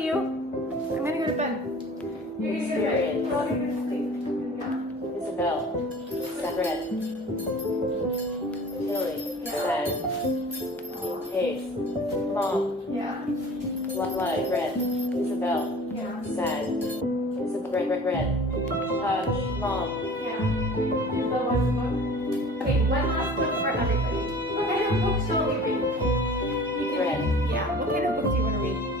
see you. I'm gonna go to bed. You're gonna go to bed. We're all gonna go to sleep. Yeah. Isabel, Fred, Tilly, sad, Case, Mom, Yeah. Light, Red, Isabel, Yeah. sad, Isabel, Red, Hush, Mom. Yeah. Isabel wants a book. Okay, one last book for everybody. What kind of books shall we read? You can, Red. Yeah. What kind of book do you want to read?